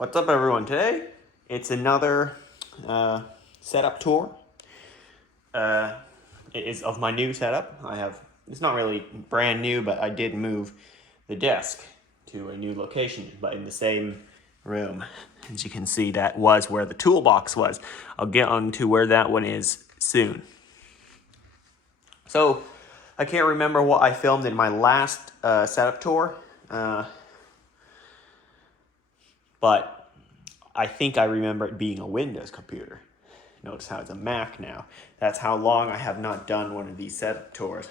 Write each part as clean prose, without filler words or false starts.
What's up, everyone? Today it's another setup tour. It is of my new setup. It's not really brand new, but I did move the desk to a new location, but in the same room. As you can see, that was where the toolbox was. I'll get on to where that one is soon. So I can't remember what I filmed in my last setup tour. But I think I remember it being a Windows computer. Notice how it's a Mac now. That's how long I have not done one of these setup tours.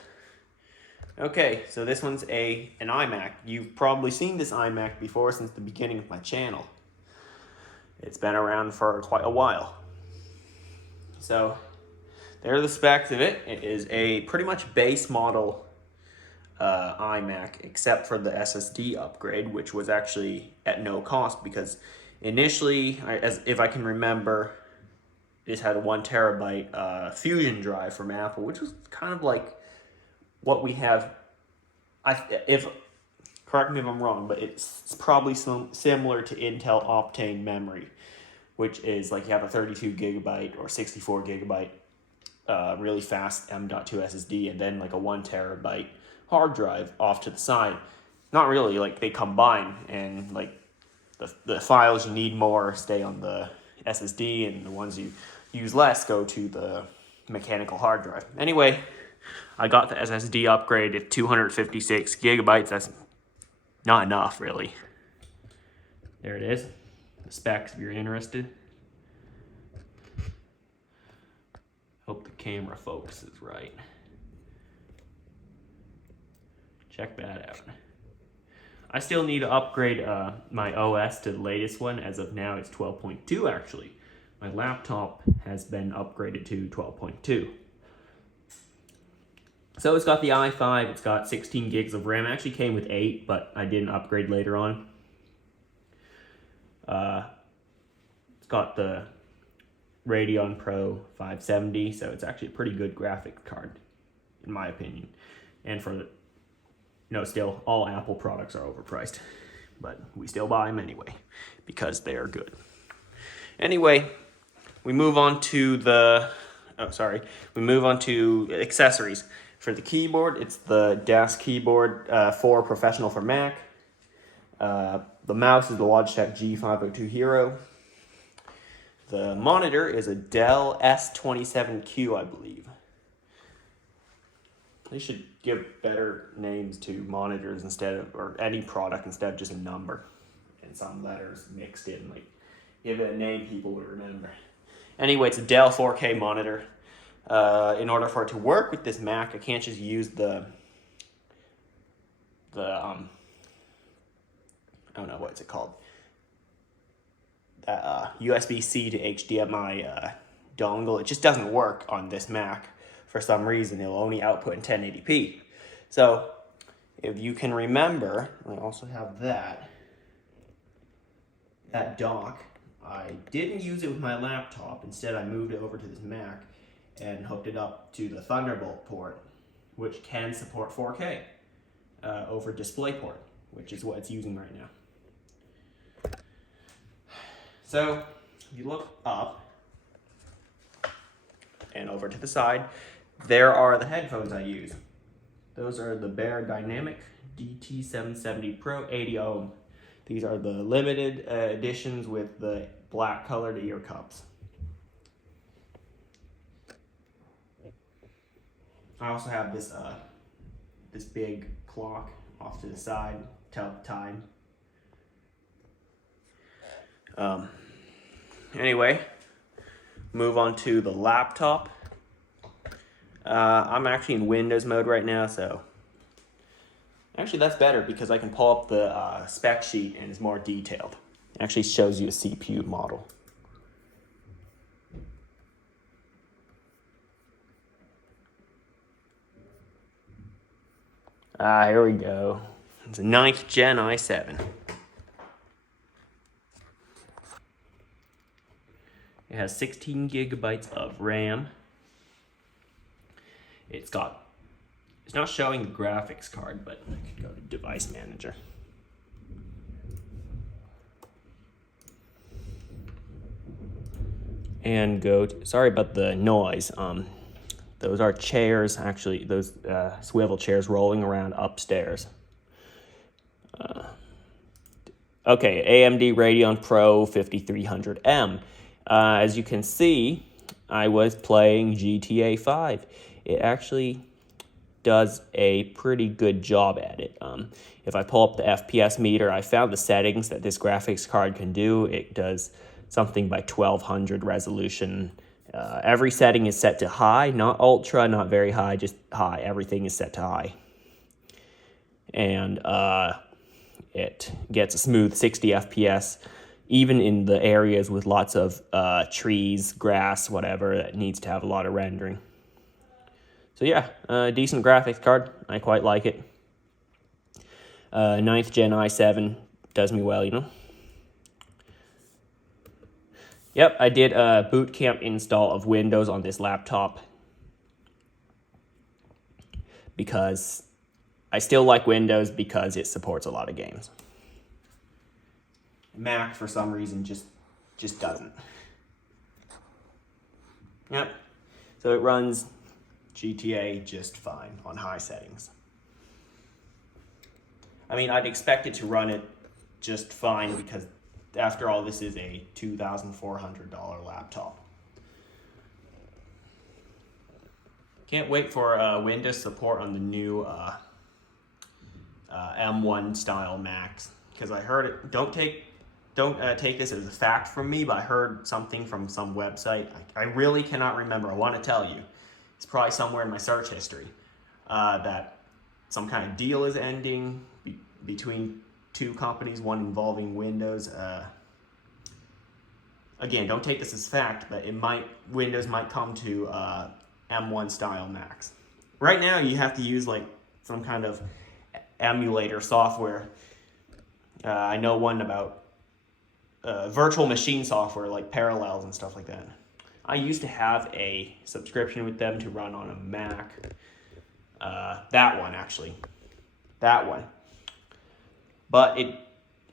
Okay, so this one's an iMac. You've probably seen this iMac before since the beginning of my channel. It's been around for quite a while. So there are the specs of it. It is a pretty much base model iMac, except for the SSD upgrade, which was actually at no cost because initially, if I can remember, this had a 1 terabyte Fusion drive from Apple, which was kind of like what we have. Correct me if I'm wrong, but it's probably similar to Intel Optane memory, which is like you have a 32 gigabyte or 64 gigabyte really fast M.2 SSD, and then like a 1 terabyte hard drive off to the side. Not really, like they combine, and like the files you need more stay on the SSD, and the ones you use less go to the mechanical hard drive. Anyway, I got the SSD upgrade at 256 gigabytes. That's not enough, really. There it is, the specs if you're interested. Hope the camera focuses right. Check that out. I still need to upgrade my OS to the latest one. As of now, it's 12.2 actually. My laptop has been upgraded to 12.2. So it's got the i5, it's got 16 gigs of RAM. It actually came with 8, but I didn't upgrade later on. It's got the Radeon Pro 570, so it's actually a pretty good graphics card, in my opinion. And for still, all Apple products are overpriced, but we still buy them anyway because they are good. Anyway, we move on to accessories. For the keyboard, it's the desk keyboard 4 Professional for Mac. The mouse is the Logitech G502 Hero. The monitor is a Dell S27Q, I believe. They should give better names to monitors or any product instead of just a number and some letters mixed in. Like, give it a name people would remember. Anyway, it's a Dell 4K monitor. In order for it to work with this Mac, I can't just use I don't know, what's it called? That USB-C to HDMI dongle. It just doesn't work on this Mac. For some reason, it'll only output in 1080p. So, if you can remember, I also have that dock. I didn't use it with my laptop. Instead, I moved it over to this Mac and hooked it up to the Thunderbolt port, which can support 4K over DisplayPort, which is what it's using right now. So, if you look up and over to the side, there are the headphones I use. Those are the Bear Dynamic DT770 Pro 80 ohm. These are the limited editions with the black colored ear cups. I also have this big clock off to the side, tell the time. Anyway, move on to the laptop. I'm actually in Windows mode right now, so actually that's better because I can pull up the spec sheet and it's more detailed. It actually shows you a CPU model. Here we go. It's a 9th gen i7. It has 16 gigabytes of RAM. It's not showing the graphics card, but I could go to Device Manager. and go to, sorry about the noise. Those are chairs, actually, those swivel chairs rolling around upstairs. Okay, AMD Radeon Pro 5300M. As you can see, I was playing GTA 5. It actually does a pretty good job at it. If I pull up the FPS meter, I found the settings that this graphics card can do. It does something by 1200 resolution. Every setting is set to high, not ultra, not very high, just high. Everything is set to high. And it gets a smooth 60 FPS, even in the areas with lots of trees, grass, whatever, that needs to have a lot of rendering. So yeah, decent graphics card. I quite like it. 9th gen i7 does me well, you know. Yep, I did a boot camp install of Windows on this laptop because I still like Windows because it supports a lot of games. Mac, for some reason, just doesn't. Yep, so it runs GTA just fine on high settings. I mean, I'd expect it to run it just fine because, after all, this is a $2,400 laptop. Can't wait for Windows support on the new M1 style Macs, because I heard it. Don't take this as a fact from me, but I heard something from some website. I really cannot remember. I want to tell you. It's probably somewhere in my search history that some kind of deal is ending between two companies, one involving Windows. Again, don't take this as fact, but Windows might come to M1 style Macs. Right now, you have to use like some kind of emulator software. I know one about virtual machine software like Parallels and stuff like that. I used to have a subscription with them to run on a Mac. That one, actually. That one. But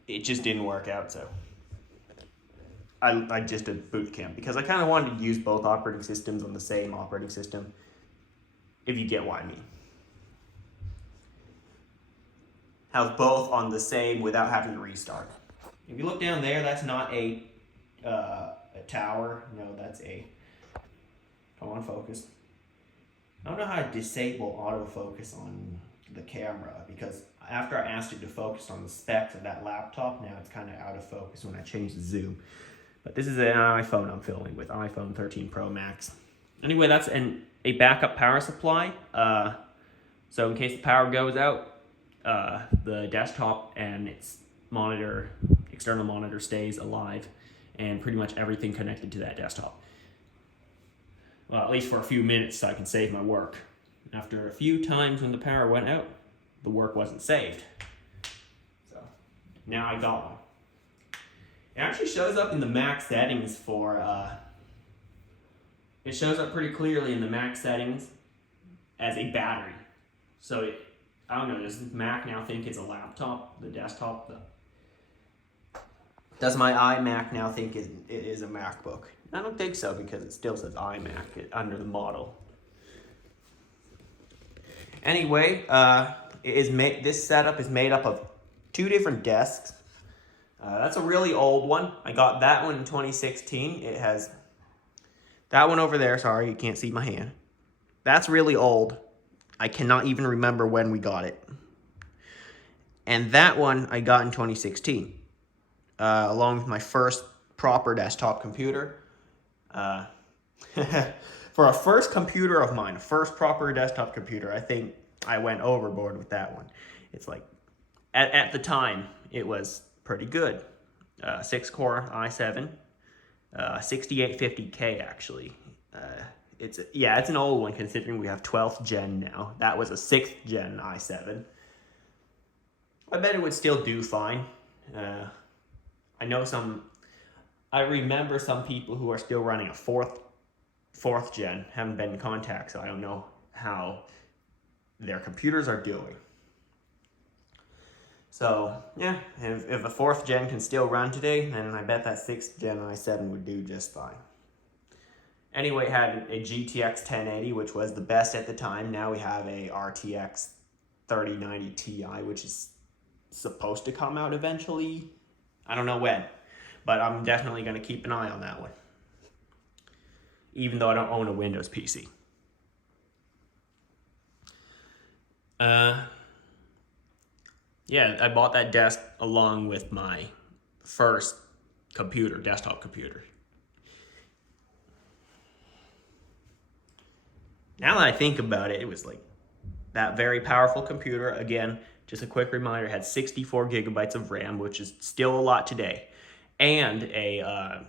it just didn't work out, so I just did boot camp because I kind of wanted to use both operating systems on the same operating system, if you get what I mean. Have both on the same without having to restart. If you look down there, that's not a tower. No, that's a... Come on, focus. I don't know how to disable autofocus on the camera because after I asked it to focus on the specs of that laptop, now it's kind of out of focus when I change the zoom. But this is an iPhone I'm filming with, iPhone 13 Pro Max. Anyway, that's a backup power supply. So in case the power goes out, the desktop and its external monitor stays alive, and pretty much everything connected to that desktop. Well, at least for a few minutes so I can save my work. After a few times when the power went out, the work wasn't saved. So now I got one. It actually shows up in the Mac settings for, it shows up pretty clearly in the Mac settings as a battery. So I don't know, does Mac now think it's a laptop, the desktop? Does my iMac now think it is a MacBook? I don't think so because it still says iMac under the model. Anyway, this setup is made up of two different desks. That's a really old one. I got that one in 2016. It has that one over there. Sorry, you can't see my hand. That's really old. I cannot even remember when we got it. And that one I got in 2016, along with my first proper desktop computer. For a first computer of mine, a first proper desktop computer, I think I went overboard with that one. It's like, at the time, it was pretty good. 6-core i7, 6850K actually. It's an old one considering we have 12th gen now. That was a 6th gen i7. I bet it would still do fine. I remember some people who are still running a fourth gen, haven't been in contact, so I don't know how their computers are doing. So, yeah, if a 4th gen can still run today, then I bet that 6th gen i7 would do just fine. Anyway, it had a GTX 1080, which was the best at the time. Now we have a RTX 3090 Ti, which is supposed to come out eventually. I don't know when, but I'm definitely going to keep an eye on that one, even though I don't own a Windows PC. Yeah, I bought that desk along with my first computer, desktop computer. Now that I think about it, it was like that very powerful computer. Again, just a quick reminder, it had 64 gigabytes of RAM, which is still a lot today, and a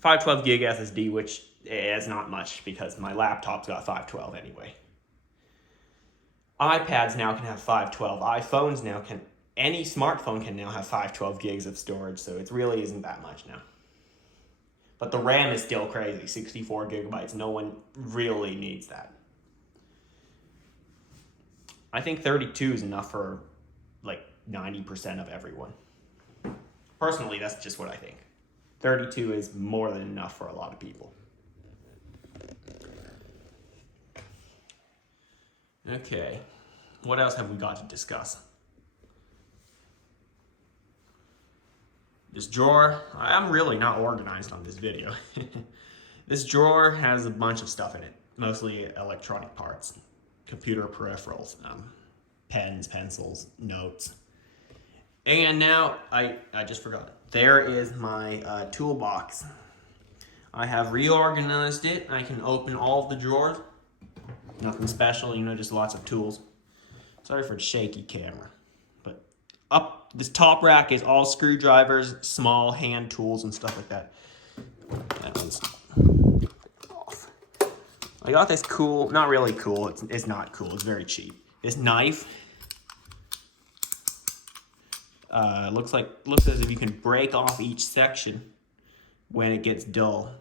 512 gig SSD, which is not much because my laptop's got 512 anyway. iPads now can have 512. iPhones now can, any smartphone can now have 512 gigs of storage, so it really isn't that much now. But the RAM is still crazy, 64 gigabytes. No one really needs that. I think 32 is enough for like 90% of everyone. Personally, that's just what I think. 32 is more than enough for a lot of people. Okay, what else have we got to discuss? This drawer, I'm really not organized on this video. This drawer has a bunch of stuff in it, mostly electronic parts, computer peripherals, pens, pencils, notes. And now, I just forgot. There is my toolbox. I have reorganized it. I can open all of the drawers. Nothing special, just lots of tools. Sorry for the shaky camera. But up, this top rack is all screwdrivers, small hand tools, and stuff like that. That one's off. I got this cool, not really cool, it's not cool, it's very cheap. This knife. Looks as if you can break off each section when it gets dull.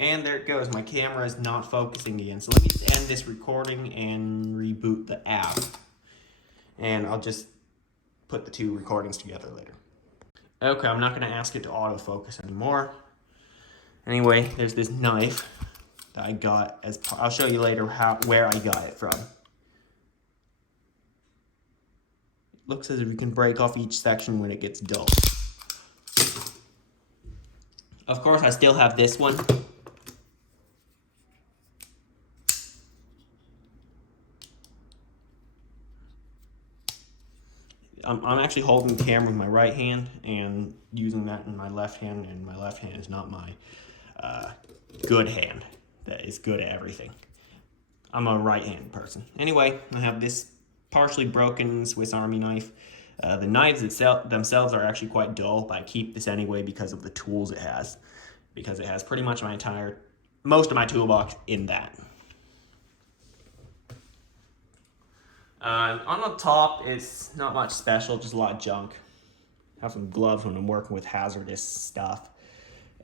And there it goes, my camera is not focusing again. So let me end this recording and reboot the app. And I'll just put the two recordings together later. Okay, I'm not gonna ask it to autofocus anymore. Anyway, there's this knife that I got I'll show you later where I got it from. Looks as if you can break off each section when it gets dull. Of course, I still have this one. I'm actually holding the camera with my right hand and using that in my left hand, and my left hand is not my good hand that is good at everything. I'm a right-handed person. Anyway, I have this partially broken Swiss Army knife. The knives themselves are actually quite dull, but I keep this anyway because of the tools it has. Because it has pretty much most of my toolbox in that. On the top, it's not much special, just a lot of junk. I have some gloves when I'm working with hazardous stuff,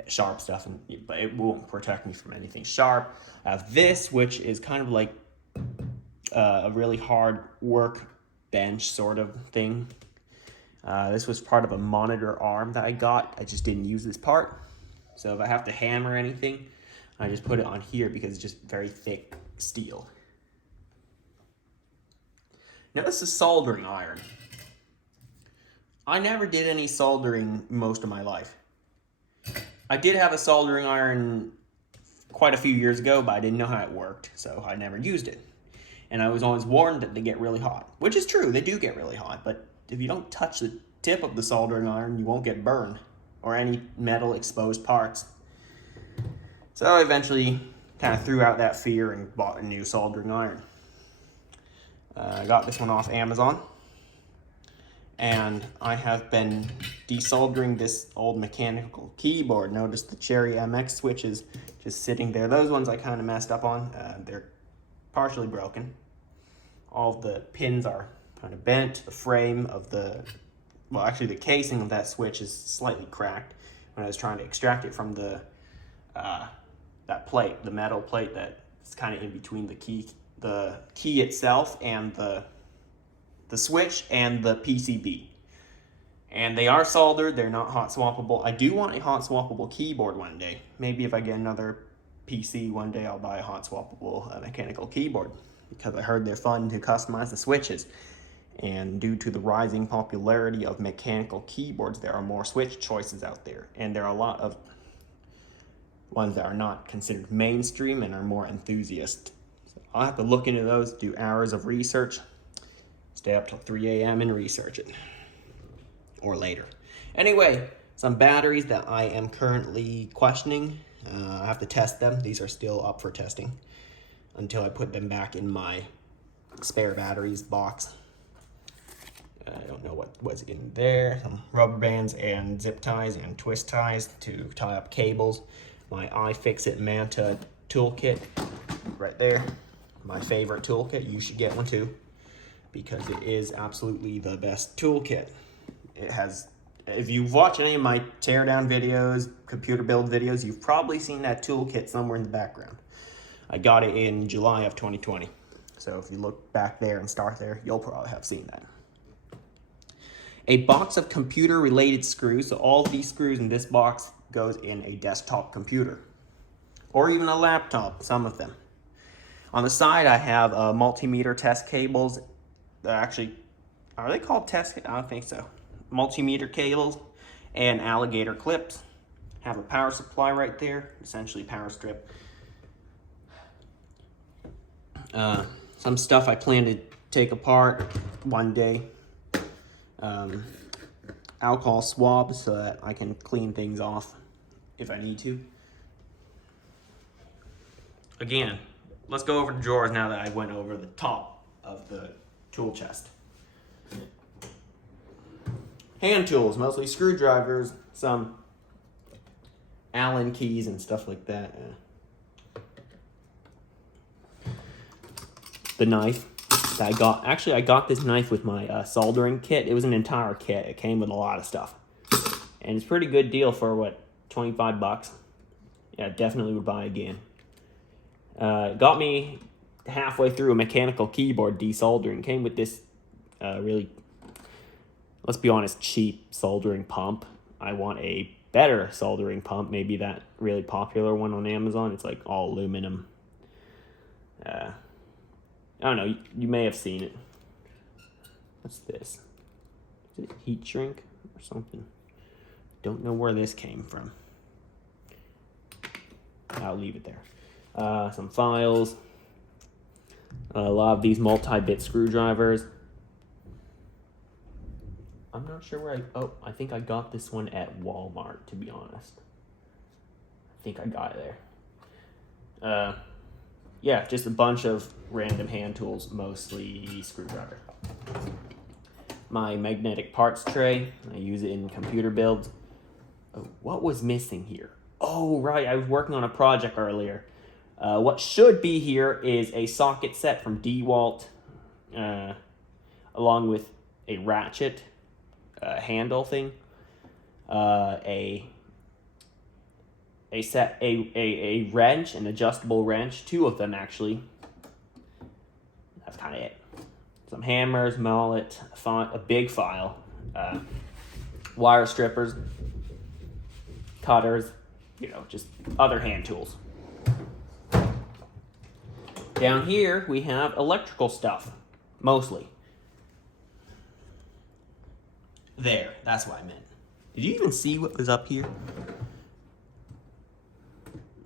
sharp stuff, but it won't protect me from anything sharp. I have this, which is kind of like a really hard work bench sort of thing. This was part of a monitor arm that I got. I just didn't use this part. So if I have to hammer anything, I just put it on here because it's just very thick steel. Now this is soldering iron. I never did any soldering most of my life. I did have a soldering iron quite a few years ago, but I didn't know how it worked, so I never used it. And I was always warned that they get really hot, which is true, they do get really hot, but if you don't touch the tip of the soldering iron, you won't get burned or any metal exposed parts. So I eventually kind of threw out that fear and bought a new soldering iron. I got this one off Amazon, and I have been desoldering this old mechanical keyboard. Notice the Cherry MX switches just sitting there. Those ones I kind of messed up on. They're partially broken. All of the pins are kind of bent. The frame of the casing of that switch is slightly cracked when I was trying to extract it from the that plate, the metal plate that's kind of in between the key itself and the switch and the PCB. And they are soldered, they're not hot swappable. I do want a hot swappable keyboard one day. Maybe if I get another PC one day, I'll buy a hot swappable mechanical keyboard, because I heard they're fun to customize the switches. And due to the rising popularity of mechanical keyboards, there are more switch choices out there. And there are a lot of ones that are not considered mainstream and are more enthusiast. So I'll have to look into those, do hours of research, stay up till 3 a.m. and research it. Or later. Anyway, some batteries that I am currently questioning. I have to test them. These are still up for testing until I put them back in my spare batteries box. I don't know what was in there. Some rubber bands and zip ties and twist ties to tie up cables. My Ifixit Manta toolkit right there. My favorite toolkit. You should get one too, because it is absolutely the best toolkit. It has, if you've watched any of my teardown videos, computer build videos, you've probably seen that toolkit somewhere in the background. I got it in July of 2020. So if you look back there and start there, you'll probably have seen that. A box of computer-related screws. So all of these screws in this box goes in a desktop computer. Or even a laptop, some of them. On the side, I have multimeter test cables. Actually, are they called test? I don't think so. Multimeter cables and alligator clips. Have a power supply right there, essentially power strip. Some stuff I plan to take apart one day. Alcohol swabs so that I can clean things off if I need to. Again, let's go over the drawers now that I went over the top of the tool chest. Hand tools, mostly screwdrivers, some Allen keys and stuff like that. The knife that I got. Actually, I got this knife with my soldering kit. It was an entire kit. It came with a lot of stuff. And it's a pretty good deal for, what, 25 bucks? Yeah, definitely would buy again. Got me halfway through a mechanical keyboard desoldering. Came with this really, let's be honest, cheap soldering pump. I want a better soldering pump. Maybe that really popular one on Amazon. It's like all aluminum. I don't know, you may have seen it. What's this? Is it heat shrink or something? Don't know where this came from. I'll leave it there. Some files. A lot of these multi-bit screwdrivers. I'm not sure where I think I got this one at Walmart, to be honest. I think I got it there. Yeah, just a bunch of random hand tools, mostly screwdriver. My magnetic parts tray, I use it in computer builds. Oh, what was missing here? Oh, right, I was working on a project earlier. What should be here is a socket set from DeWalt, along with a ratchet handle thing, a wrench, an adjustable wrench, 2 of them actually. That's kind of it. Some hammers, mallet, a big file, wire strippers, cutters, just other hand tools. Down here we have electrical stuff, mostly. There, that's what I meant. Did you even see what was up here?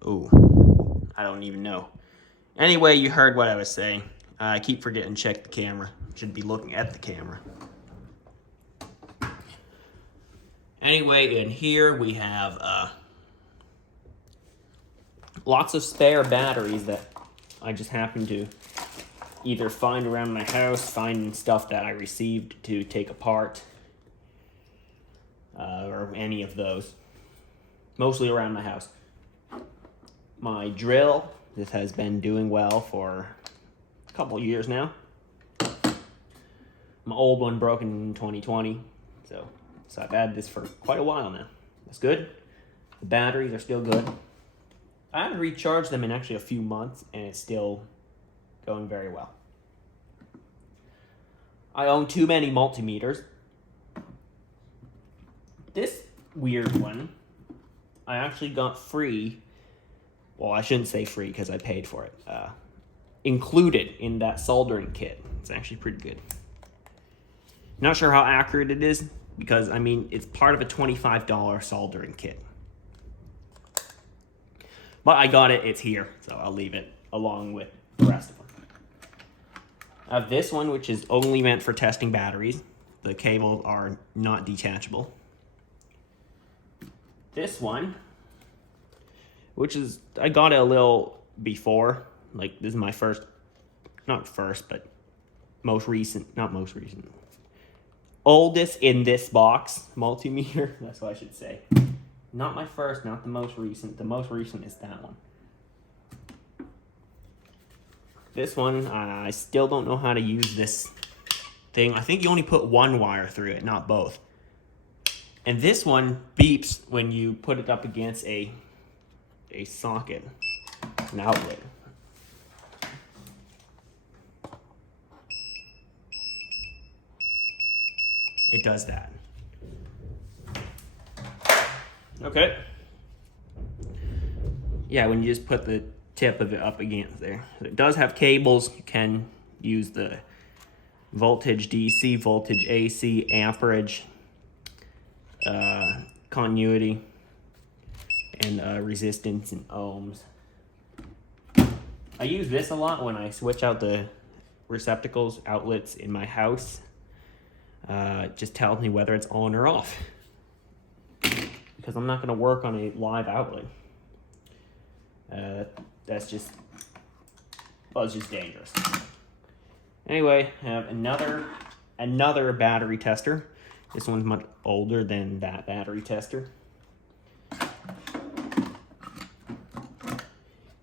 Oh, I don't even know. Anyway, you heard what I was saying. I keep forgetting to check the camera. Should be looking at the camera. Anyway, in here we have lots of spare batteries that I just happen to either find around my house, find stuff that I received to take apart, or any of those. Mostly around my house. My drill, this has been doing well for a couple years now. My old one broke in 2020, so I've had this for quite a while now. That's good. The batteries are still good. I haven't recharged them in actually a few months, and it's still going very well. I own too many multimeters. This weird one I actually got free well, I shouldn't say free because I paid for it. Included in that soldering kit. It's actually pretty good. Not sure how accurate it is because, I mean, it's part of a $25 soldering kit. But I got it, it's here, so I'll leave it along with the rest of them. I have this one, which is only meant for testing batteries. The cables are not detachable. This one, which is, I got it a little before. Like, this is my first, not first, but most recent, not most recent. Oldest in this box multimeter, that's what I should say. Not my first, not the most recent. The most recent is that one. This one, I still don't know how to use this thing. I think you only put one wire through it, not both. And this one beeps when you put it up against a socket, an outlet. It does that. Okay. Yeah, when you just put the tip of it up against there. It does have cables. You can use the voltage DC, voltage AC, amperage, continuity, and resistance in ohms. I use this a lot when I switch out the receptacles, outlets in my house. It just tells me whether it's on or off. Because I'm not going to work on a live outlet. That's just, well, it's just dangerous. Anyway, I have another battery tester. This one's much older than that battery tester.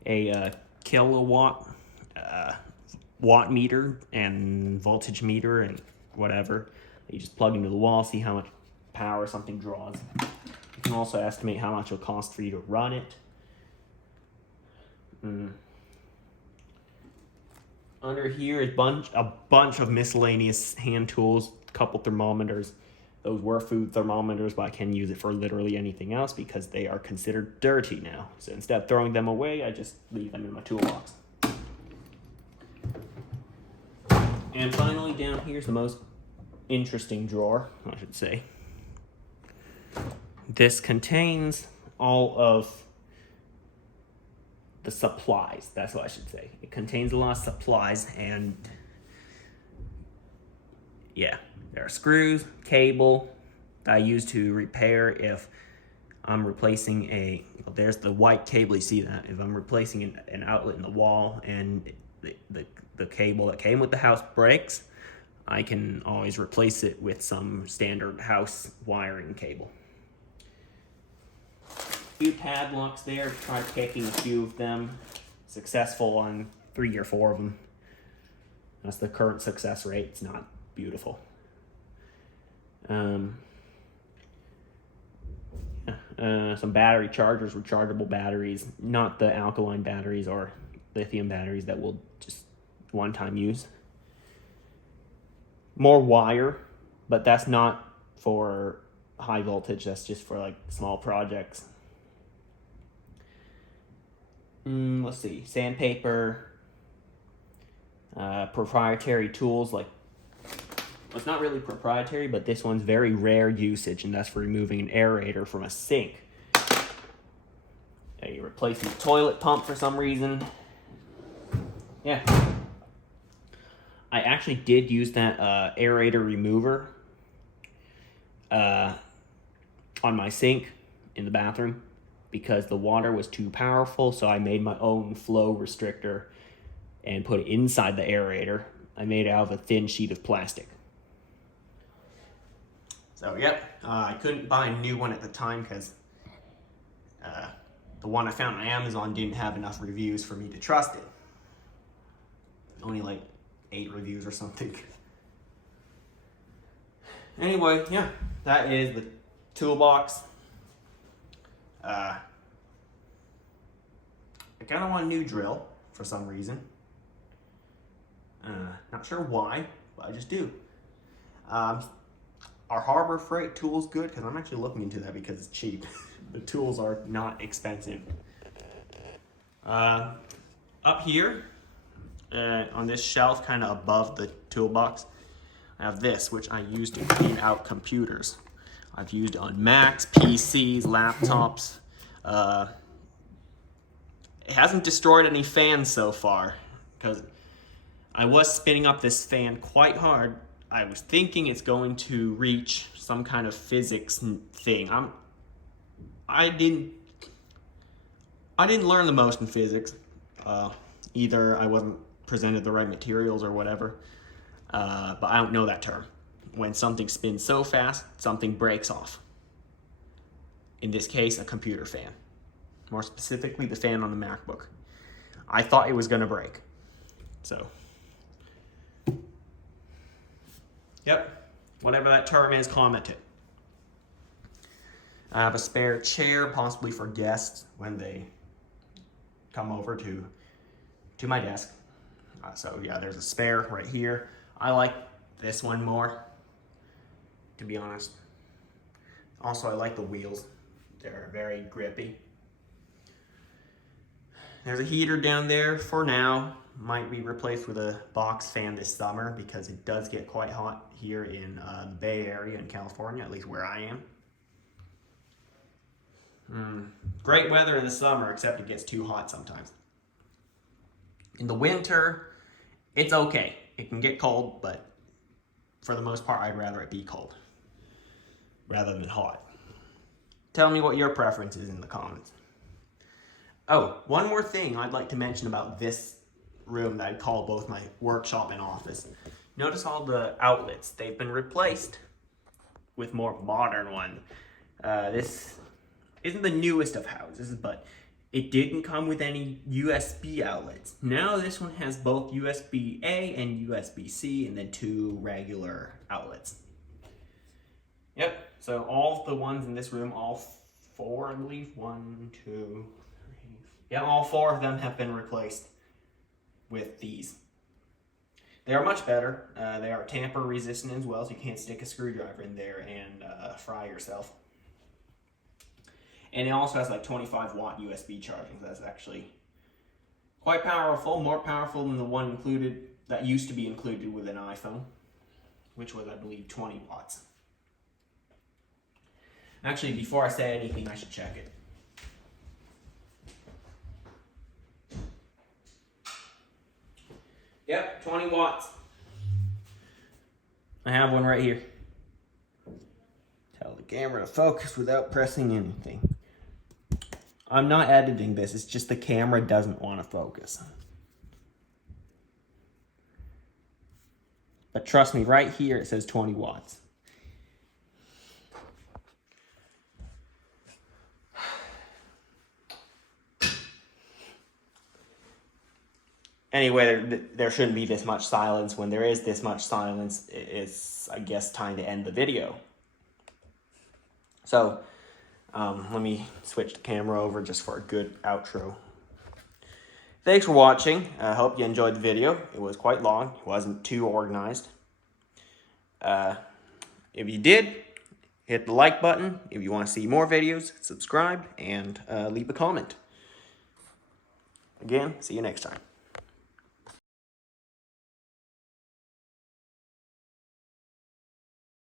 A kilowatt watt meter and voltage meter and whatever. You just plug into the wall, see how much power something draws. You can also estimate how much it'll cost for you to run it. Under here is a bunch of miscellaneous hand tools, a couple thermometers. Those were food thermometers, but I can use it for literally anything else because they are considered dirty now. So instead of throwing them away, I just leave them in my toolbox. And finally, down here's the most interesting drawer, I should say. This contains all of the supplies, that's what I should say. It contains a lot of supplies, and yeah, there are screws, cable that I use to repair if I'm replacing there's the white cable, you see that? If I'm replacing an outlet in the wall and the cable that came with the house breaks, I can always replace it with some standard house wiring cable. Few padlocks there, tried picking a few of them. Successful on 3 or 4 of them. That's the current success rate. It's not beautiful. Some battery chargers, rechargeable batteries, not the alkaline batteries or lithium batteries that we'll just one-time use. More wire, but that's not for high voltage. That's just for like small projects. Let's see, sandpaper, proprietary tools like, well, it's not really proprietary, but this one's very rare usage, and that's for removing an aerator from a sink. You're replacing the toilet pump for some reason. Yeah. I actually did use that aerator remover on my sink in the bathroom, because the water was too powerful, so I made my own flow restrictor and put it inside the aerator. I made it out of a thin sheet of plastic. So, yep, I couldn't buy a new one at the time because the one I found on Amazon didn't have enough reviews for me to trust it. Only like 8 reviews or something. Anyway, yeah, that is the toolbox. I kind of want a new drill for some reason. Not sure why, but I just do. Are Harbor Freight tools good? Because I'm actually looking into that because it's cheap. The tools are not expensive. Up here, on this shelf, kind of above the toolbox, I have this, which I use to clean out computers. I've used it on Macs, PCs, laptops. It hasn't destroyed any fans so far, because I was spinning up this fan quite hard. I was thinking it's going to reach some kind of physics thing. I didn't learn the most in physics. Either I wasn't presented the right materials or whatever, but I don't know that term. When something spins so fast, something breaks off. In this case, a computer fan. More specifically, the fan on the MacBook. I thought it was gonna break. So, yep, whatever that term is, comment it. I have a spare chair, possibly for guests when they come over to my desk. So yeah, there's a spare right here. I like this one more, to be honest. Also, I like the wheels. They're very grippy. There's a heater down there for now. Might be replaced with a box fan this summer because it does get quite hot here in the Bay Area in California, at least where I am. Great weather in the summer, except it gets too hot sometimes. In the winter, it's okay. It can get cold, but for the most part, I'd rather it be cold rather than hot. Tell me what your preference is in the comments. Oh, one more thing I'd like to mention about this room that I call both my workshop and office. Notice all the outlets. They've been replaced with more modern ones. This isn't the newest of houses, but it didn't come with any USB outlets. Now this one has both USB-A and USB-C, and then 2 regular outlets. Yep, so all the ones in this room, all 4, I believe, 1, 2, 3, yeah, all 4 of them have been replaced with these. They are much better. They are tamper resistant as well, so you can't stick a screwdriver in there and fry yourself. And it also has like 25 watt USB charging. That's actually quite powerful, more powerful than the one included that used to be included with an iPhone, which was, I believe, 20 watts. Actually, before I say anything, I should check it. Yep, 20 watts. I have one right here. Tell the camera to focus without pressing anything. I'm not editing this, it's just the camera doesn't want to focus. But trust me, right here it says 20 watts. Anyway, there shouldn't be this much silence. When there is this much silence, it's, I guess, time to end the video. So, let me switch the camera over just for a good outro. Thanks for watching. I hope you enjoyed the video. It was quite long. It wasn't too organized. If you did, hit the like button. If you want to see more videos, subscribe and leave a comment. Again, see you next time.